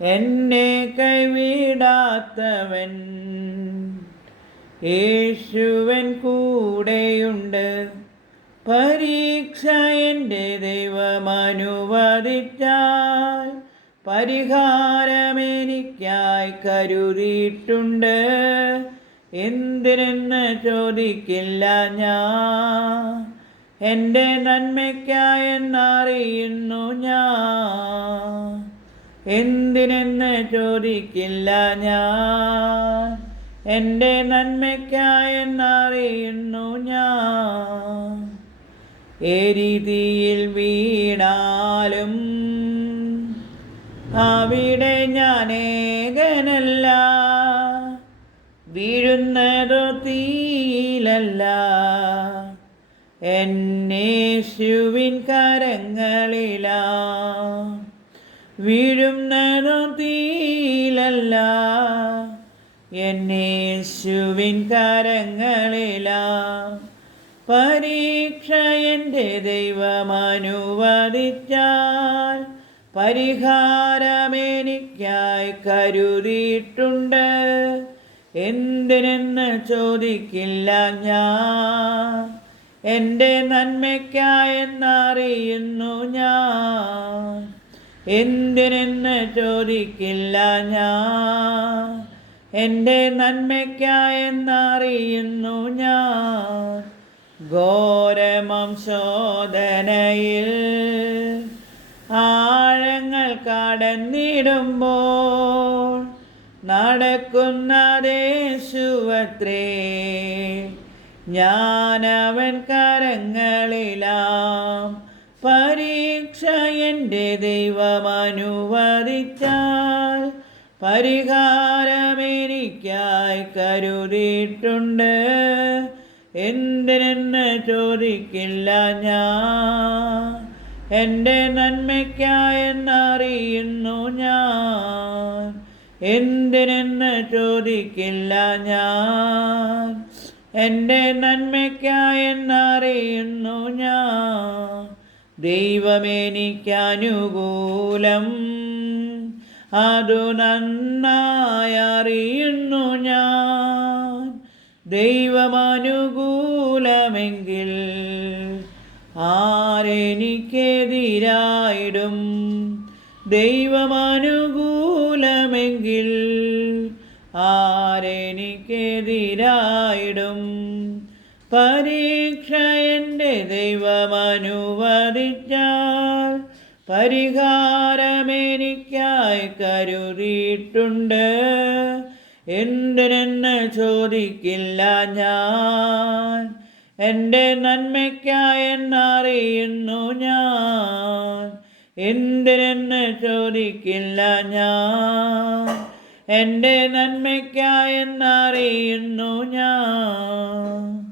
എന്നെ കൈവിടാത്തവൻ യേശുവൻ കൂടെയുണ്ട്. പരീക്ഷ എന്റെ ദൈവമനുവദിച്ചാൽ പരിഹാരമെനിക്കായി കരുതിയിട്ടുണ്ട്. എന്തിനെന്ന് ചോദിക്കില്ല ഞാൻ. എന്റെ നന്മയ്ക്കായെന്നറിയുന്നു ഞാൻ. എന്തിനെന്ന് ചോദിക്കില്ല ഞാൻ. എന്റെ നന്മയ്ക്കായെന്നറിയുന്നു ഞാൻ. ഏ രീതിയിൽ വീണാലും അവിടെ ഞാൻ ഏകനല്ല. വീഴുന്നതോ തീയിലല്ല. എന്നേശുവിൻ കരങ്ങളിലാ. വീഴുന്നതോ തീയിലല്ല. എന്നേശുവിൻ കരങ്ങളില. പരീക്ഷ എന്റെ ദൈവമനുവദിച്ചാൽ പരിഹാരമെനിക്കായി കരുതിയിട്ടുണ്ട്. എന്തിനെന്ന് ചോദിക്കില്ല ഞാൻ. എന്റെ നന്മയ്ക്കായെന്നറിയുന്നു ഞാൻ. എന്തിനെന്ന് ചോദിക്കില്ല ഞാൻ. എന്റെ നന്മയ്ക്കായെന്നറിയുന്നു ഞാൻ. ഘോരമം ശോധനയിൽ ആഴങ്ങൾ കടന്നിടുമ്പോൾ നടക്കുന്നതേശുവത്രേ ഞാനവൻ കരങ്ങളിലാം പരീക്ഷ എന്റെ ദൈവമനുവദിച്ചാൽ പരിഹാരമെനിക്കായി കരുതിയിട്ടുണ്ട്. എന്തിനെന്ന് ചോദിക്കില്ല ഞാൻ. എന്റെ നന്മയ്ക്കായെന്നറിയുന്നു ഞാൻ. എന്തിനെന്ന് ചോദിക്കില്ല ഞാൻ. എന്റെ നന്മയ്ക്കായെന്നറിയുന്നു ഞാൻ. ദൈവമെനിക്കനുകൂലം. അതു നന്നായി അറിയുന്നു ഞാൻ. ദൈവമനുകൂലമെങ്കിൽ ആരെനിക്കെതിരായിടും? ദൈവമനുകൂലമെങ്കിൽ ആരെനിക്കെതിരായിടും? പരീക്ഷ എന്റെ ദൈവമനുവദിച്ചാൽ പരിഹാരമെനിക്കായി കരുതിയിട്ടുണ്ട്. എന്തിനെന്ന് ചോദിക്കില്ല ഞാൻ. എന്റെ നന്മയ്ക്കായെന്നറിയുന്നു ഞാൻ. എന്തിനെന്ന് ചോദിക്കില്ല ഞാൻ. എന്റെ നന്മയ്ക്കായെന്നറിയുന്നു ഞാൻ.